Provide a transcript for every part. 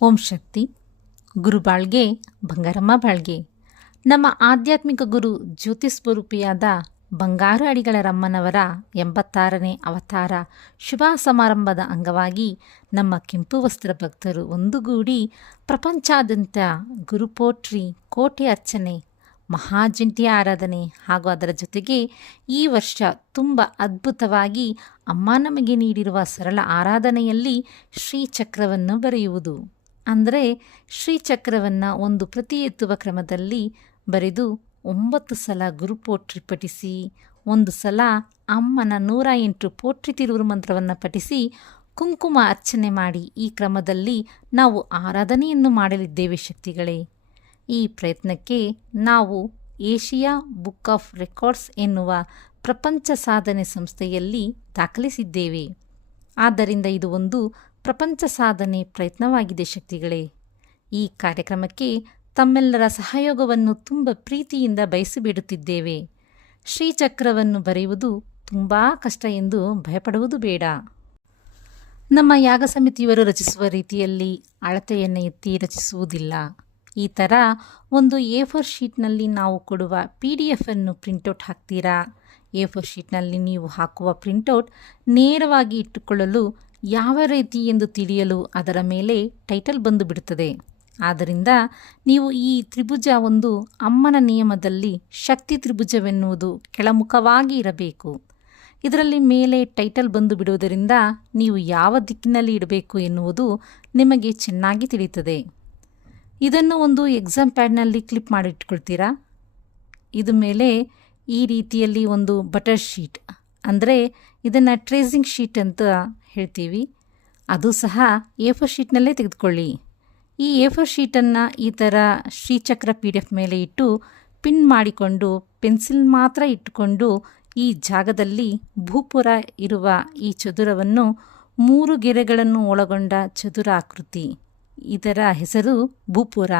ಓಂ ಶಕ್ತಿ. ಗುರು ಬಾಳ್ಗೆ, ಬಂಗಾರಮ್ಮ ಬಾಳ್ಗೆ. ನಮ್ಮ ಆಧ್ಯಾತ್ಮಿಕ ಗುರು ಜ್ಯೋತಿ ಸ್ವರೂಪಿಯಾದ ಬಂಗಾರು ಅಡಿಗಳ ರಮ್ಮನವರ 86ನೇ ಅವತಾರ ಶುಭ ಸಮಾರಂಭದ ಅಂಗವಾಗಿ ನಮ್ಮ ಕೆಂಪು ವಸ್ತ್ರ ಭಕ್ತರು ಒಂದುಗೂಡಿ ಪ್ರಪಂಚಾದ್ಯಂತ ಗುರುಪೋಟ್ರಿ, ಕೋಟೆ ಅರ್ಚನೆ, ಮಹಾಜಂಟಿ ಆರಾಧನೆ ಹಾಗೂ ಅದರ ಜೊತೆಗೆ ಈ ವರ್ಷ ತುಂಬ ಅದ್ಭುತವಾಗಿ ಅಮ್ಮ ನಮಗೆ ನೀಡಿರುವ ಸರಳ ಆರಾಧನೆಯಲ್ಲಿ ಶ್ರೀಚಕ್ರವನ್ನು ಬರೆಯುವುದು. ಅಂದರೆ ಶ್ರೀಚಕ್ರವನ್ನು ಒಂದು ಪ್ರತಿ ಎತ್ತುವ ಕ್ರಮದಲ್ಲಿ ಬರೆದು 9 ಸಲ ಗುರುಪೋಟ್ರಿ ಪಠಿಸಿ, 1 ಸಲ ಅಮ್ಮನ 108 ಪೋಟ್ರಿ ತಿರುవుರು ಮಂತ್ರವನ್ನು ಪಠಿಸಿ ಕುಂಕುಮ ಅರ್ಚನೆ ಮಾಡಿ ಈ ಕ್ರಮದಲ್ಲಿ ನಾವು ಆರಾಧನೆಯನ್ನು ಮಾಡಲಿದ್ದೇವೆ ಶಕ್ತಿಗಳೇ. ಈ ಪ್ರಯತ್ನಕ್ಕೆ ನಾವು ಏಷಿಯಾ ಬುಕ್ ಆಫ್ ರೆಕಾರ್ಡ್ಸ್ ಎನ್ನುವ ಪ್ರಪಂಚ ಸಾಧನೆ ಸಂಸ್ಥೆಯಲ್ಲಿ ದಾಖಲಿಸಿದ್ದೇವೆ. ಆದ್ದರಿಂದ ಇದು ಒಂದು ಪ್ರಪಂಚ ಸಾಧನೆ ಪ್ರಯತ್ನವಾಗಿದೆ ಶಕ್ತಿಗಳೇ. ಈ ಕಾರ್ಯಕ್ರಮಕ್ಕೆ ತಮ್ಮೆಲ್ಲರ ಸಹಯೋಗವನ್ನು ತುಂಬ ಪ್ರೀತಿಯಿಂದ ಬಯಸಿಬಿಡುತ್ತಿದ್ದೇವೆ. ಶ್ರೀಚಕ್ರವನ್ನು ಬರೆಯುವುದು ತುಂಬ ಕಷ್ಟ ಎಂದು ಭಯಪಡುವುದು ಬೇಡ. ನಮ್ಮ ಯಾಗ ಸಮಿತಿಯವರು ರಚಿಸುವ ರೀತಿಯಲ್ಲಿ ಅಳತೆಯನ್ನು ಎತ್ತಿ ರಚಿಸುವುದಿಲ್ಲ. ಈ ಥರ ಒಂದು A4 ಶೀಟ್ನಲ್ಲಿ ನಾವು ಕೊಡುವ PDF ಅನ್ನು ಪ್ರಿಂಟೌಟ್ ಹಾಕ್ತೀರಾ. A4 ಶೀಟ್ನಲ್ಲಿ ನೀವು ಹಾಕುವ ಪ್ರಿಂಟೌಟ್ ನೇರವಾಗಿ ಇಟ್ಟುಕೊಳ್ಳಲು ಯಾವ ರೀತಿ ಎಂದು ತಿಳಿಯಲು ಅದರ ಮೇಲೆ ಟೈಟಲ್ ಬಂದು ಬಿಡುತ್ತದೆ. ಆದ್ದರಿಂದ ನೀವು ಈ ತ್ರಿಭುಜ ಒಂದು ಅಮ್ಮನ ನಿಯಮದಲ್ಲಿ ಶಕ್ತಿ ತ್ರಿಭುಜವೆನ್ನುವುದು ಕೆಳಮುಖವಾಗಿ ಇರಬೇಕು. ಇದರಲ್ಲಿ ಮೇಲೆ ಟೈಟಲ್ ಬಂದು ಬಿಡುವುದರಿಂದ ನೀವು ಯಾವ ದಿಕ್ಕಿನಲ್ಲಿ ಇಡಬೇಕು ಎನ್ನುವುದು ನಿಮಗೆ ಚೆನ್ನಾಗಿ ತಿಳಿಯುತ್ತದೆ. ಇದನ್ನು ಒಂದು ಎಕ್ಸಾಮ್ ಪ್ಯಾಡ್ನಲ್ಲಿ ಕ್ಲಿಪ್ ಮಾಡಿಟ್ಕೊಳ್ತೀರಾ. ಇದು ಮೇಲೆ ಈ ರೀತಿಯಲ್ಲಿ ಒಂದು ಬಟರ್ ಶೀಟ್, ಅಂದರೆ ಇದನ್ನು ಟ್ರೇಸಿಂಗ್ ಶೀಟ್ ಅಂತ ಹೇಳ್ತೀವಿ, ಅದು ಸಹ A4 ಶೀಟ್ನಲ್ಲೇ ತೆಗೆದುಕೊಳ್ಳಿ. ಈ A4 ಶೀಟನ್ನು ಈ ಥರ ಶ್ರೀಚಕ್ರ PDF ಮೇಲೆ ಇಟ್ಟು ಪಿನ್ ಮಾಡಿಕೊಂಡು ಪೆನ್ಸಿಲ್ ಮಾತ್ರ ಇಟ್ಟುಕೊಂಡು ಈ ಜಾಗದಲ್ಲಿ ಭೂಪುರ ಇರುವ ಈ ಚದುರವನ್ನು 3 ಗೆರೆಗಳನ್ನು ಒಳಗೊಂಡ ಚದುರ ಆಕೃತಿ, ಇದರ ಹೆಸರು ಭೂಪುರ.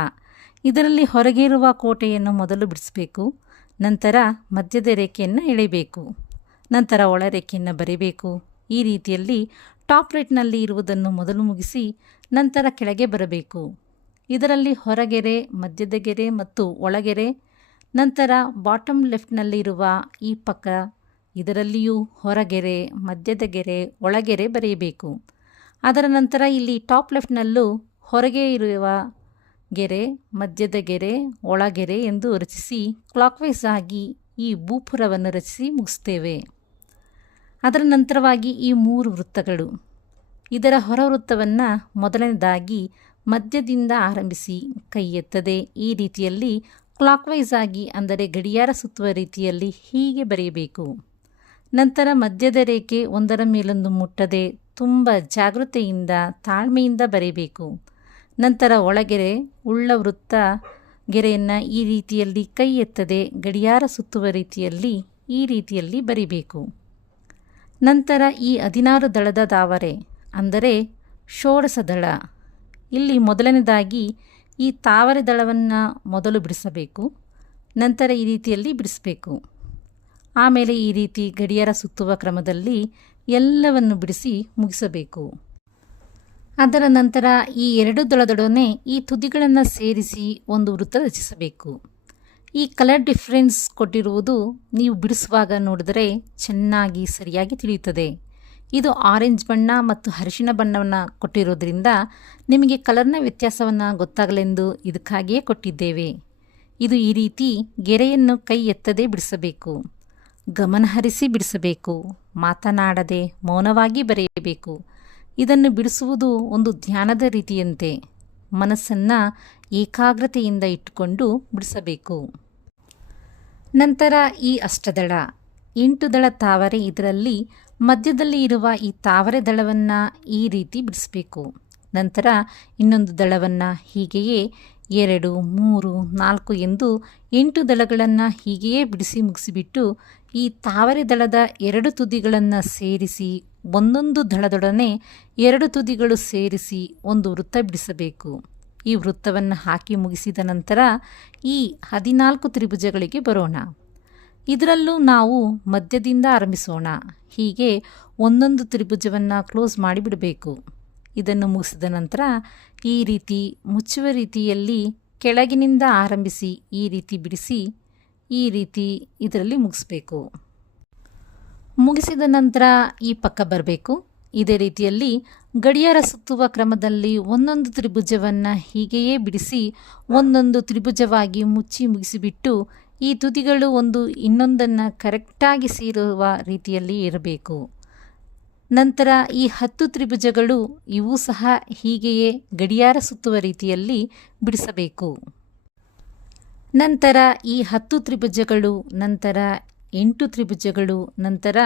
ಇದರಲ್ಲಿ ಹೊರಗೆ ಇರುವ ಕೋಟೆಯನ್ನು ಮೊದಲು ಬಿಡಿಸಬೇಕು. ನಂತರ ಮಧ್ಯದ ರೇಖೆಯನ್ನು ಎಳೆಯಬೇಕು. ನಂತರ ಒಳರೇಖೆಯನ್ನು ಬರೀಬೇಕು. ಈ ರೀತಿಯಲ್ಲಿ ಟಾಪ್ ರೈಟ್ನಲ್ಲಿ ಇರುವುದನ್ನು ಮೊದಲು ಮುಗಿಸಿ ನಂತರ ಕೆಳಗೆ ಬರಬೇಕು. ಇದರಲ್ಲಿ ಹೊರಗೆರೆ, ಮಧ್ಯದ ಗೆರೆ ಮತ್ತು ಒಳಗೆರೆ, ನಂತರ ಬಾಟಮ್ ಲೆಫ್ಟ್ನಲ್ಲಿ ಇರುವ ಈ ಪಕ್ಕ ಇದರಲ್ಲಿಯೂ ಹೊರಗೆರೆ, ಮಧ್ಯದ ಗೆರೆ, ಒಳಗೆರೆ ಬರೆಯಬೇಕು. ಅದರ ನಂತರ ಇಲ್ಲಿ ಟಾಪ್ ಲೆಫ್ಟ್ನಲ್ಲೂ ಹೊರಗೆ ಇರುವ ಗೆರೆ, ಮಧ್ಯದ ಗೆರೆ, ಒಳಗೆರೆ ಎಂದು ರಚಿಸಿ ಕ್ಲಾಕ್ವೈಸ್ ಆಗಿ ಈ ಭೂಪುರವನ್ನು ರಚಿಸಿ ಮುಗಿಸ್ತೇವೆ. ಅದರ ನಂತರವಾಗಿ ಈ 3 ವೃತ್ತಗಳು, ಇದರ ಹೊರ ವೃತ್ತವನ್ನು ಮೊದಲನೇದಾಗಿ ಮಧ್ಯದಿಂದ ಆರಂಭಿಸಿ ಕೈ ಎತ್ತದೆ ಈ ರೀತಿಯಲ್ಲಿ ಕ್ಲಾಕ್ವೈಸ್ ಆಗಿ, ಅಂದರೆ ಗಡಿಯಾರ ಸುತ್ತುವ ರೀತಿಯಲ್ಲಿ ಹೀಗೆ ಬರೆಯಬೇಕು. ನಂತರ ಮಧ್ಯದ ರೇಖೆ ಒಂದರ ಮೇಲೊಂದು ಮುಟ್ಟದೆ ತುಂಬ ಜಾಗೃತೆಯಿಂದ ತಾಳ್ಮೆಯಿಂದ ಬರೆಯಬೇಕು. ನಂತರ ಒಳಗೆರೆ ಉಳ್ಳ ವೃತ್ತ ಗೆರೆಯನ್ನು ಈ ರೀತಿಯಲ್ಲಿ ಕೈ ಎತ್ತದೆ ಗಡಿಯಾರ ಸುತ್ತುವ ರೀತಿಯಲ್ಲಿ ಈ ರೀತಿಯಲ್ಲಿ ಬರಿಬೇಕು. ನಂತರ ಈ 16 ದಳದ ತಾವರೆ, ಅಂದರೆ ಷೋಡಶ ದಳ, ಇಲ್ಲಿ ಮೊದಲನೇದಾಗಿ ಈ ತಾವರೆ ದಳವನ್ನು ಮೊದಲು ಬಿಡಿಸಬೇಕು. ನಂತರ ಈ ರೀತಿಯಲ್ಲಿ ಬಿಡಿಸಬೇಕು. ಆಮೇಲೆ ಈ ರೀತಿ ಗಡಿಯಾರ ಸುತ್ತುವ ಕ್ರಮದಲ್ಲಿ ಎಲ್ಲವನ್ನು ಬಿಡಿಸಿ ಮುಗಿಸಬೇಕು. ಅದರ ನಂತರ ಈ 2 ದಳದೊಡನೆ ಈ ತುದಿಗಳನ್ನು ಸೇರಿಸಿ ಒಂದು ವೃತ್ತ ರಚಿಸಬೇಕು. ಈ ಕಲರ್ ಡಿಫ್ರೆನ್ಸ್ ಕೊಟ್ಟಿರುವುದು ನೀವು ಬಿಡಿಸುವಾಗ ನೋಡಿದರೆ ಚೆನ್ನಾಗಿ ಸರಿಯಾಗಿ ತಿಳಿಯುತ್ತದೆ. ಇದು ಆರೆಂಜ್ ಬಣ್ಣ ಮತ್ತು ಅರಿಶಿಣ ಬಣ್ಣವನ್ನು ಕೊಟ್ಟಿರೋದ್ರಿಂದ ನಿಮಗೆ ಕಲರ್ನ ವ್ಯತ್ಯಾಸವನ್ನು ಗೊತ್ತಾಗಲೆಂದು ಇದಕ್ಕಾಗಿಯೇ ಕೊಟ್ಟಿದ್ದೇವೆ. ಇದು ಈ ರೀತಿ ಗೆರೆಯನ್ನು ಕೈ ಎತ್ತದೇ ಬಿಡಿಸಬೇಕು. ಗಮನಹರಿಸಿ ಬಿಡಿಸಬೇಕು. ಮಾತನಾಡದೆ ಮೌನವಾಗಿ ಬರೆಯಬೇಕು. ಇದನ್ನು ಬಿಡಿಸುವುದು ಒಂದು ಧ್ಯಾನದ ರೀತಿಯಂತೆ ಮನಸ್ಸನ್ನು ಏಕಾಗ್ರತೆಯಿಂದ ಇಟ್ಟುಕೊಂಡು ಬಿಡಿಸಬೇಕು. ನಂತರ ಈ ಅಷ್ಟದಳ 8 ದಳ ತಾವರೆ, ಇದರಲ್ಲಿ ಮಧ್ಯದಲ್ಲಿ ಇರುವ ಈ ತಾವರೆ ದಳವನ್ನು ಈ ರೀತಿ ಬಿಡಿಸಬೇಕು. ನಂತರ ಇನ್ನೊಂದು ದಳವನ್ನು ಹೀಗೆಯೇ 2, 3, 4 ಎಂದು 8 ದಳಗಳನ್ನು ಹೀಗೆಯೇ ಬಿಡಿಸಿ ಮುಗಿಸಿಬಿಟ್ಟು ಈ ತಾವರೆ ದಳದ 2 ತುದಿಗಳನ್ನು ಸೇರಿಸಿ ಒಂದೊಂದು ದಳದೊಡನೆ 2 ತುದಿಗಳು ಸೇರಿಸಿ ಒಂದು ವೃತ್ತ ಬಿಡಿಸಬೇಕು. ಈ ವೃತ್ತವನ್ನು ಹಾಕಿ ಮುಗಿಸಿದ ನಂತರ ಈ 14 ತ್ರಿಭುಜಗಳಿಗೆ ಬರೋಣ. ಇದರಲ್ಲೂ ನಾವು ಮಧ್ಯದಿಂದ ಆರಂಭಿಸೋಣ. ಹೀಗೆ ಒಂದೊಂದು ತ್ರಿಭುಜವನ್ನು ಕ್ಲೋಸ್ ಮಾಡಿಬಿಡಬೇಕು. ಇದನ್ನು ಮುಗಿಸಿದ ನಂತರ ಈ ರೀತಿ ಮುಚ್ಚುವ ರೀತಿಯಲ್ಲಿ ಕೆಳಗಿನಿಂದ ಆರಂಭಿಸಿ ಈ ರೀತಿ ಬಿಡಿಸಿ ಈ ರೀತಿ ಇದರಲ್ಲಿ ಮುಗಿಸ್ಬೇಕು. ಮುಗಿಸಿದ ನಂತರ ಈ ಪಕ್ಕ ಬರಬೇಕು. ಇದೇ ರೀತಿಯಲ್ಲಿ ಗಡಿಯಾರ ಸುತ್ತುವ ಕ್ರಮದಲ್ಲಿ ಒಂದೊಂದು ತ್ರಿಭುಜವನ್ನು ಹೀಗೆಯೇ ಬಿಡಿಸಿ ಒಂದೊಂದು ತ್ರಿಭುಜವಾಗಿ ಮುಚ್ಚಿ ಮುಗಿಸಿಬಿಟ್ಟು ಈ ತುದಿಗಳು ಒಂದು ಇನ್ನೊಂದನ್ನು ಕರೆಕ್ಟಾಗಿ ಸೇರುವ ರೀತಿಯಲ್ಲಿ ಇರಬೇಕು. ನಂತರ ಈ 10 ತ್ರಿಭುಜಗಳು ಇವು ಸಹ ಹೀಗೆಯೇ ಗಡಿಯಾರ ಸುತ್ತುವ ರೀತಿಯಲ್ಲಿ ಬಿಡಿಸಬೇಕು. ನಂತರ ಈ 10 ತ್ರಿಭುಜಗಳು, ನಂತರ 8 ತ್ರಿಭುಜಗಳು, ನಂತರ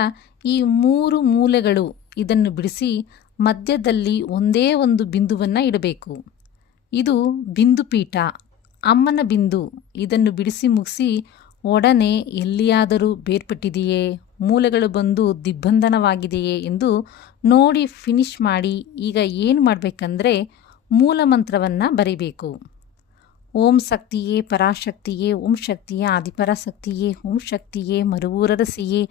ಈ 3 ಮೂಲೆಗಳು ಇದನ್ನು ಬಿಡಿಸಿ ಮಧ್ಯದಲ್ಲಿ ಒಂದೇ ಒಂದು ಬಿಂದುವನ್ನು ಇಡಬೇಕು. ಇದು ಬಿಂದು ಪೀಠ, ಅಮ್ಮನ ಬಿಂದು. ಇದನ್ನು ಬಿಡಿಸಿ ಮುಗಿಸಿ ಒಡನೆ ಎಲ್ಲಿಯಾದರೂ ಬೇರ್ಪಟ್ಟಿದೆಯೇ, ಮೂಲೆಗಳು ಬಂದು ದಿಗ್ಬಂಧನವಾಗಿದೆಯೇ ಎಂದು ನೋಡಿ ಫಿನಿಶ್ ಮಾಡಿ ಈಗ ಏನು ಮಾಡಬೇಕಂದ್ರೆ ಮೂಲ ಮಂತ್ರವನ್ನು ಬರೀಬೇಕು. ಓಂ ಶಕ್ತಿಯೇ ಪರಾಶಕ್ತಿಯೇ, ಓಂ ಶಕ್ತಿಯೇ ಆದಿಪರಾಶಕ್ತಿಯೇ, ಓಂ ಶಕ್ತಿಯೇ ಮರುವೂರರಸಿಯೇ,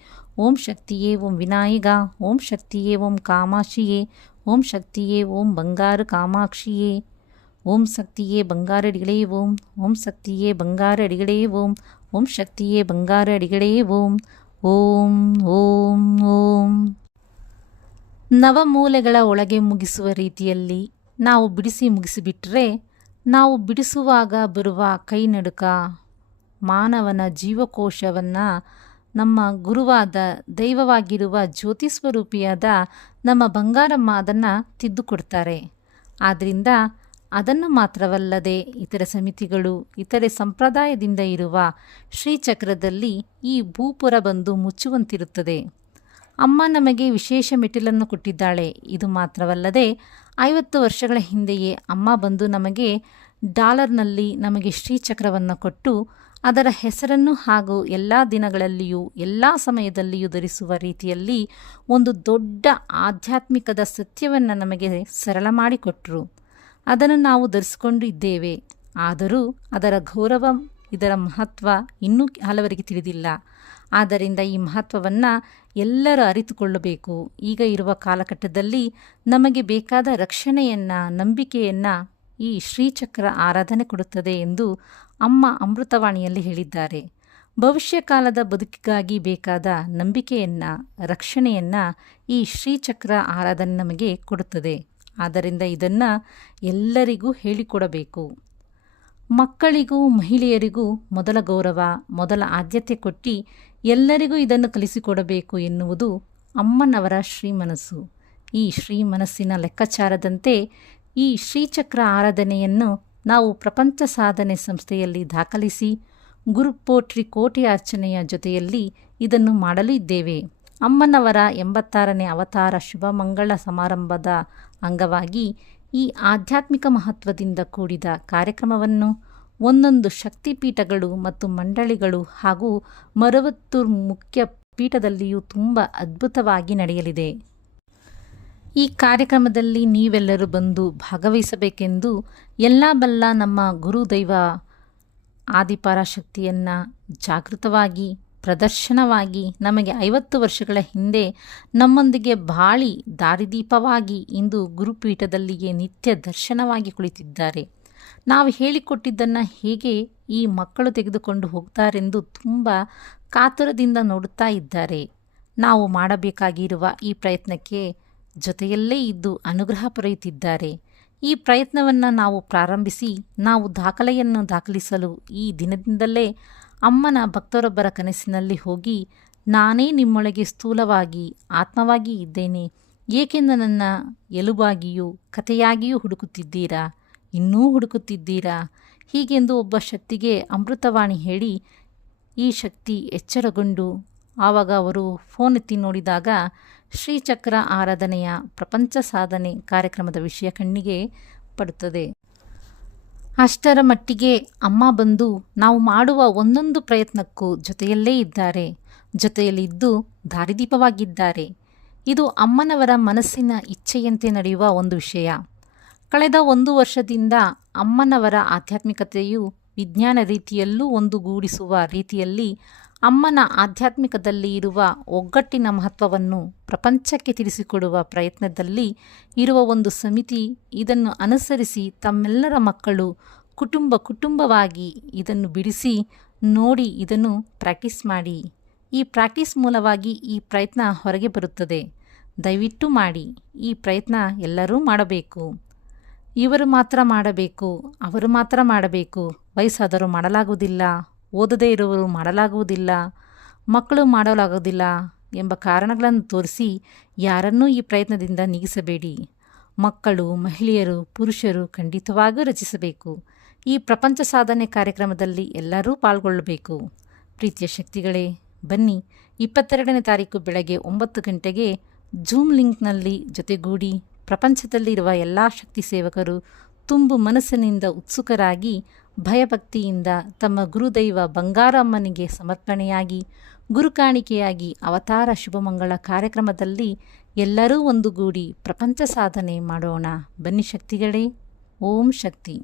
ಓಂ ಶಕ್ತಿಯೇ ಓಂ ವಿನಾಯಕ, ಓಂ ಶಕ್ತಿಯೇ ಓಂ ಕಾಮಾಕ್ಷಿಯೇ, ಓಂ ಶಕ್ತಿಯೇ ಓಂ ಬಂಗಾರು ಕಾಮಾಕ್ಷಿಯೇ, ಓಂ ಶಕ್ತಿಯೇ ಬಂಗಾರ ಅಡಿಗಳೇ ಓಂ, ಓಂ ಶಕ್ತಿಯೇ ಬಂಗಾರ ಅಡಿಗಳೇ ಓಂ, ಓಂ ಶಕ್ತಿಯೇ ಬಂಗಾರ ಅಡಿಗಳೇ ಓಂ, ಓಂ ಓಂ ಓಂ. ನವಮೂಲೆಗಳ ಒಳಗೆ ಮುಗಿಸುವ ರೀತಿಯಲ್ಲಿ ನಾವು ಬಿಡಿಸಿ ಮುಗಿಸಿಬಿಟ್ರೆ ನಾವು ಬಿಡಿಸುವಾಗ ಬರುವ ಕೈ ನಡುಕ ಮಾನವನ ಜೀವಕೋಶವನ್ನು ನಮ್ಮ ಗುರುವಾದ ದೈವವಾಗಿರುವ ಜ್ಯೋತಿ ಸ್ವರೂಪಿಯಾದ ನಮ್ಮ ಬಂಗಾರಮ್ಮ ಅದನ್ನು ತಿದ್ದುಕೊಡ್ತಾರೆ. ಆದ್ದರಿಂದ ಅದನ್ನು ಮಾತ್ರವಲ್ಲದೆ ಇತರ ಸಮಿತಿಗಳು, ಇತರೆ ಸಂಪ್ರದಾಯದಿಂದ ಇರುವ ಶ್ರೀಚಕ್ರದಲ್ಲಿ ಈ ಭೂಪುರ ಬಂದು ಮುಚ್ಚುವಂತಿರುತ್ತದೆ. ಅಮ್ಮ ನಮಗೆ ವಿಶೇಷ ಮೆಟ್ಟಿಲನ್ನು ಕೊಟ್ಟಿದ್ದಾಳೆ. ಇದು ಮಾತ್ರವಲ್ಲದೆ 50 ವರ್ಷಗಳ ಹಿಂದೆಯೇ ಅಮ್ಮ ಬಂದು ನಮಗೆ ಡಾಲರ್ನಲ್ಲಿ ನಮಗೆ ಶ್ರೀಚಕ್ರವನ್ನು ಕೊಟ್ಟು ಅದರ ಹೆಸರನ್ನು ಹಾಗೂ ಎಲ್ಲ ದಿನಗಳಲ್ಲಿಯೂ ಎಲ್ಲ ಸಮಯದಲ್ಲಿಯೂ ಧರಿಸುವ ರೀತಿಯಲ್ಲಿ ಒಂದು ದೊಡ್ಡ ಆಧ್ಯಾತ್ಮಿಕದ ಸತ್ಯವನ್ನು ನಮಗೆ ಸರಳ ಮಾಡಿಕೊಟ್ಟರು. ಅದನ್ನು ನಾವು ಧರಿಸಿಕೊಂಡು ಇದ್ದೇವೆ. ಆದರೂ ಅದರ ಗೌರವ, ಇದರ ಮಹತ್ವ ಇನ್ನೂ ಹಲವರಿಗೆ ತಿಳಿದಿಲ್ಲ. ಆದ್ದರಿಂದ ಈ ಮಹತ್ವವನ್ನು ಎಲ್ಲರೂ ಅರಿತುಕೊಳ್ಳಬೇಕು. ಈಗ ಇರುವ ಕಾಲಘಟ್ಟದಲ್ಲಿ ನಮಗೆ ಬೇಕಾದ ರಕ್ಷಣೆಯನ್ನು, ನಂಬಿಕೆಯನ್ನು ಈ ಶ್ರೀಚಕ್ರ ಆರಾಧನೆ ಕೊಡುತ್ತದೆ ಎಂದು ಅಮ್ಮ ಅಮೃತವಾಣಿಯಲ್ಲಿ ಹೇಳಿದ್ದಾರೆ. ಭವಿಷ್ಯ ಕಾಲದ ಬದುಕಿಗಾಗಿ ಬೇಕಾದ ನಂಬಿಕೆಯನ್ನು, ರಕ್ಷಣೆಯನ್ನು ಈ ಶ್ರೀಚಕ್ರ ಆರಾಧನೆ ನಮಗೆ ಕೊಡುತ್ತದೆ. ಆದ್ದರಿಂದ ಇದನ್ನು ಎಲ್ಲರಿಗೂ ಹೇಳಿಕೊಡಬೇಕು. ಮಕ್ಕಳಿಗೂ ಮಹಿಳೆಯರಿಗೂ ಮೊದಲ ಗೌರವ, ಮೊದಲ ಆದ್ಯತೆ ಕೊಟ್ಟು ಎಲ್ಲರಿಗೂ ಇದನ್ನು ಕಲಿಸಿಕೊಡಬೇಕು ಎನ್ನುವುದು ಅಮ್ಮನವರ ಶ್ರೀಮನಸ್ಸು. ಈ ಶ್ರೀಮನಸ್ಸಿನ ಲೆಕ್ಕಾಚಾರದಂತೆ ಈ ಶ್ರೀಚಕ್ರ ಆರಾಧನೆಯನ್ನು ನಾವು ಪ್ರಪಂಚ ಸಾಧನೆ ಸಂಸ್ಥೆಯಲ್ಲಿ ದಾಖಲಿಸಿ ಗುರುಪೋಟ್ರಿ ಕೋಟಿ ಅರ್ಚನೆಯ ಜೊತೆಯಲ್ಲಿ ಇದನ್ನು ಮಾಡಲು ಇದ್ದೇವೆ. ಅಮ್ಮನವರ 86ನೇ ಅವತಾರ ಶುಭ ಮಂಗಳ ಸಮಾರಂಭದ ಅಂಗವಾಗಿ ಈ ಆಧ್ಯಾತ್ಮಿಕ ಮಹತ್ವದಿಂದ ಕೂಡಿದ ಕಾರ್ಯಕ್ರಮವನ್ನು ಒಂದೊಂದು ಶಕ್ತಿಪೀಠಗಳು ಮತ್ತು ಮಂಡಳಿಗಳು ಹಾಗೂ ಮರವತ್ತೂರು ಮುಖ್ಯ ಪೀಠದಲ್ಲಿಯೂ ತುಂಬ ಅದ್ಭುತವಾಗಿ ನಡೆಯಲಿದೆ. ಈ ಕಾರ್ಯಕ್ರಮದಲ್ಲಿ ನೀವೆಲ್ಲರೂ ಬಂದು ಭಾಗವಹಿಸಬೇಕೆಂದು ಎಲ್ಲ ಬಲ್ಲ ನಮ್ಮ ಗುರುದೈವ ಆದಿಪರಾಶಕ್ತಿಯನ್ನು ಜಾಗೃತವಾಗಿ ಪ್ರದರ್ಶನವಾಗಿ ನಮಗೆ 50 ವರ್ಷಗಳ ಹಿಂದೆ ನಮ್ಮೊಂದಿಗೆ ಬಾಳಿ ದಾರಿದೀಪವಾಗಿ ಇಂದು ಗುರುಪೀಠದಲ್ಲಿಯೇ ನಿತ್ಯ ದರ್ಶನವಾಗಿ ಕುಳಿತಿದ್ದಾರೆ. ನಾವು ಹೇಳಿಕೊಟ್ಟಿದ್ದನ್ನು ಹೇಗೆ ಈ ಮಕ್ಕಳು ತೆಗೆದುಕೊಂಡು ಹೋಗ್ತಾರೆಂದು ತುಂಬ ಕಾತುರದಿಂದ ನೋಡುತ್ತಾ ಇದ್ದಾರೆ. ನಾವು ಮಾಡಬೇಕಾಗಿರುವ ಈ ಪ್ರಯತ್ನಕ್ಕೆ ಜೊತೆಯಲ್ಲೇ ಇದ್ದು ಅನುಗ್ರಹ ಪಡೆಯುತ್ತಿದ್ದಾರೆ. ಈ ಪ್ರಯತ್ನವನ್ನು ನಾವು ಪ್ರಾರಂಭಿಸಿ ನಾವು ದಾಖಲೆಯನ್ನು ದಾಖಲಿಸಲು ಈ ದಿನದಿಂದಲೇ ಅಮ್ಮನ ಭಕ್ತರೊಬ್ಬರ ಕನಸಿನಲ್ಲಿ ಹೋಗಿ, ನಾನೇ ನಿಮ್ಮೊಳಗೆ ಸ್ಥೂಲವಾಗಿ ಆತ್ಮವಾಗಿ ಇದ್ದೇನೆ, ಏಕೆಂದು ನನ್ನ ಎಲುಬಾಗಿಯೂ ಕಥೆಯಾಗಿಯೂ ಹುಡುಕುತ್ತಿದ್ದೀರಾ, ಇನ್ನೂ ಹುಡುಕುತ್ತಿದ್ದೀರಾ, ಹೀಗೆಂದು ಒಬ್ಬ ಶಕ್ತಿಗೆ ಅಮೃತವಾಣಿ ಹೇಳಿ ಈ ಶಕ್ತಿ ಎಚ್ಚರಗೊಂಡು ಆವಾಗ ಅವರು ಫೋನ್ ಎತ್ತಿ ನೋಡಿದಾಗ ಶ್ರೀಚಕ್ರ ಆರಾಧನೆಯ ಪ್ರಪಂಚ ಸಾಧನೆ ಕಾರ್ಯಕ್ರಮದ ವಿಷಯ ಕಣ್ಣಿಗೆ ಪಡುತ್ತದೆ. ಅಷ್ಟರ ಮಟ್ಟಿಗೆ ಅಮ್ಮ ಬಂದು ನಾವು ಮಾಡುವ ಒಂದೊಂದು ಪ್ರಯತ್ನಕ್ಕೂ ಜೊತೆಯಲ್ಲೇ ಇದ್ದಾರೆ, ಜೊತೆಯಲ್ಲಿದ್ದು ದಾರಿದೀಪವಾಗಿದ್ದಾರೆ. ಇದು ಅಮ್ಮನವರ ಮನಸ್ಸಿನ ಇಚ್ಛೆಯಂತೆ ನಡೆಯುವ ಒಂದು ವಿಷಯ. ಕಳೆದ 1 ವರ್ಷದಿಂದ ಅಮ್ಮನವರ ಆಧ್ಯಾತ್ಮಿಕತೆಯು ವಿಜ್ಞಾನ ರೀತಿಯಲ್ಲೂ ಒಂದುಗೂಡಿಸುವ ರೀತಿಯಲ್ಲಿ ಅಮ್ಮನ ಆಧ್ಯಾತ್ಮಿಕದಲ್ಲಿ ಇರುವ ಒಗ್ಗಟ್ಟಿನ ಮಹತ್ವವನ್ನು ಪ್ರಪಂಚಕ್ಕೆ ತಿಳಿಸಿಕೊಡುವ ಪ್ರಯತ್ನದಲ್ಲಿ ಇರುವ ಒಂದು ಸಮಿತಿ. ಇದನ್ನು ಅನುಸರಿಸಿ ತಮ್ಮೆಲ್ಲರ ಮಕ್ಕಳು ಕುಟುಂಬವಾಗಿ ಇದನ್ನು ಬಿಡಿಸಿ ನೋಡಿ ಇದನ್ನು ಪ್ರಾಕ್ಟೀಸ್ ಮಾಡಿ. ಈ ಪ್ರಾಕ್ಟೀಸ್ ಮೂಲವಾಗಿ ಈ ಪ್ರಯತ್ನ ಹೊರಗೆ ಬರುತ್ತದೆ. ದಯವಿಟ್ಟು ಮಾಡಿ. ಈ ಪ್ರಯತ್ನ ಎಲ್ಲರೂ ಮಾಡಬೇಕು. ಇವರು ಮಾತ್ರ ಮಾಡಬೇಕು, ಅವರು ಮಾತ್ರ ಮಾಡಬೇಕು, ವಯಸ್ಸಾದರೂ ಮಾಡಲಾಗುವುದಿಲ್ಲ, ಓದದೇ ಇರುವವರು ಮಾಡಲಾಗುವುದಿಲ್ಲ, ಮಕ್ಕಳು ಮಾಡಲಾಗುವುದಿಲ್ಲ ಎಂಬ ಕಾರಣಗಳನ್ನು ತೋರಿಸಿ ಯಾರನ್ನೂ ಈ ಪ್ರಯತ್ನದಿಂದ ನೀಗಿಸಬೇಡಿ. ಮಕ್ಕಳು, ಮಹಿಳೆಯರು, ಪುರುಷರು ಖಂಡಿತವಾಗಿಯೂ ರಚಿಸಬೇಕು. ಈ ಪ್ರಪಂಚ ಸಾಧನೆ ಕಾರ್ಯಕ್ರಮದಲ್ಲಿ ಎಲ್ಲರೂ ಪಾಲ್ಗೊಳ್ಳಬೇಕು. ಪ್ರೀತಿಯ ಶಕ್ತಿಗಳೇ, ಬನ್ನಿ 22ನೇ ತಾರೀಕು ಬೆಳಗ್ಗೆ 9 ಗಂಟೆಗೆ ಜೂಮ್ ಲಿಂಕ್ನಲ್ಲಿ ಜೊತೆಗೂಡಿ ಪ್ರಪಂಚದಲ್ಲಿರುವ ಎಲ್ಲ ಶಕ್ತಿ ಸೇವಕರು ತುಂಬು ಮನಸ್ಸಿನಿಂದ ಉತ್ಸುಕರಾಗಿ ಭಯಭಕ್ತಿಯಿಂದ ತಮ್ಮ ಗುರುದೈವ ಬಂಗಾರು ಅಮ್ಮನಿಗೆ ಸಮರ್ಪಣೆಯಾಗಿ ಗುರುಕಾಣಿಕೆಯಾಗಿ ಅವತಾರ ಶುಭಮಂಗಳ ಕಾರ್ಯಕ್ರಮದಲ್ಲಿ ಎಲ್ಲರೂ ಒಂದುಗೂಡಿ ಪ್ರಪಂಚ ಸಾಧನೆ ಮಾಡೋಣ. ಬನ್ನಿ ಶಕ್ತಿಗಳೇ. ಓಂ ಶಕ್ತಿ.